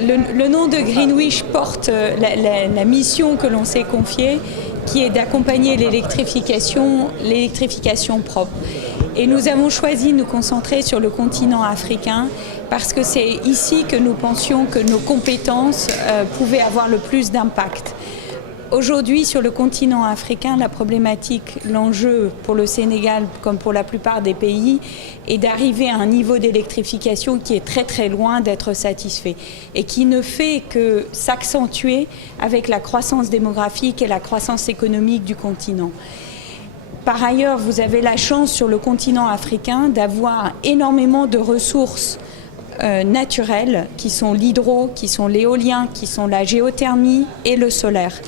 Le nom de Greenwish porte la mission que l'on s'est confiée, qui est d'accompagner l'électrification propre. Et nous avons choisi de nous concentrer sur le continent africain parce que c'est ici que nous pensions que nos compétences pouvaient avoir le plus d'impact. Aujourd'hui, sur le continent africain, la problématique, l'enjeu pour le Sénégal, comme pour la plupart des pays, est d'arriver à un niveau d'électrification qui est très très loin d'être satisfait et qui ne fait que s'accentuer avec la croissance démographique et la croissance économique du continent. Par ailleurs, vous avez la chance sur le continent africain d'avoir énormément de ressources naturelles qui sont l'hydro, qui sont l'éolien, qui sont la géothermie et le solaire.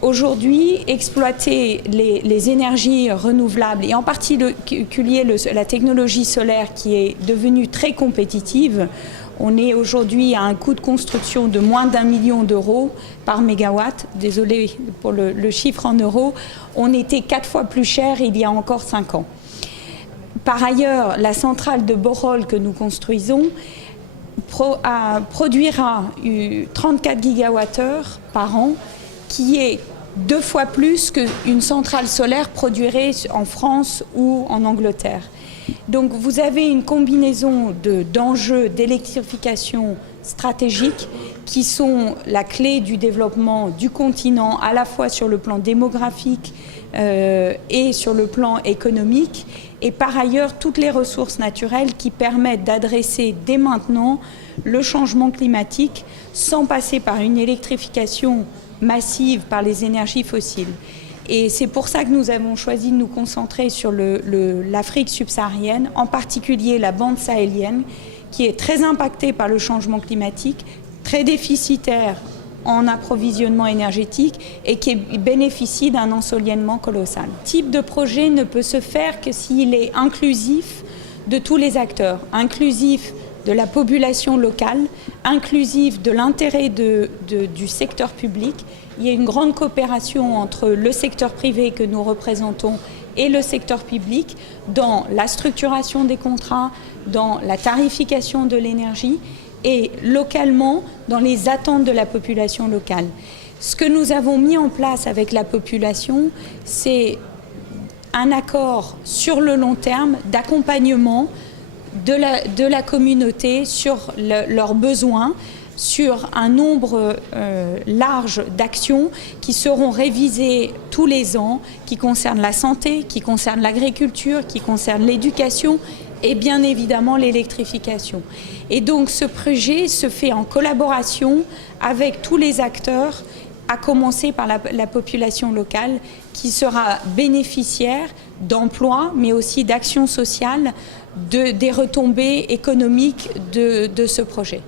Aujourd'hui, exploiter les énergies renouvelables et en particulier la technologie solaire qui est devenue très compétitive, on est aujourd'hui à un coût de construction de moins d'1 million d'euros par mégawatt. Désolé pour le chiffre en euros. On était 4 fois plus cher il y a encore 5 ans. Par ailleurs, la centrale de Borol que nous construisons produira 34 gigawattheures par an, qui est 2 fois plus qu'une centrale solaire produirait en France ou en Angleterre. Donc vous avez une combinaison d'enjeux d'électrification stratégiques qui sont la clé du développement du continent, à la fois sur le plan démographique et sur le plan économique, et par ailleurs toutes les ressources naturelles qui permettent d'adresser dès maintenant le changement climatique sans passer par une électrification massive par les énergies fossiles. Et c'est pour ça que nous avons choisi de nous concentrer sur l'Afrique subsaharienne, en particulier la bande sahélienne, qui est très impactée par le changement climatique, très déficitaire en approvisionnement énergétique et qui bénéficie d'un ensoleillement colossal. Ce type de projet ne peut se faire que s'il est inclusif de tous les acteurs, inclusif de la population locale, inclusif de l'intérêt du secteur public. Il y a une grande coopération entre le secteur privé que nous représentons et le secteur public dans la structuration des contrats, dans la tarification de l'énergie et localement dans les attentes de la population locale. Ce que nous avons mis en place avec la population, c'est un accord sur le long terme d'accompagnement de la communauté sur leurs besoins, sur un nombre large d'actions qui seront révisées tous les ans, qui concernent la santé, qui concernent l'agriculture, qui concernent l'éducation et bien évidemment l'électrification. Et donc ce projet se fait en collaboration avec tous les acteurs, à commencer par la population locale qui sera bénéficiaire d'emplois, mais aussi d'actions sociales, des retombées économiques de ce projet.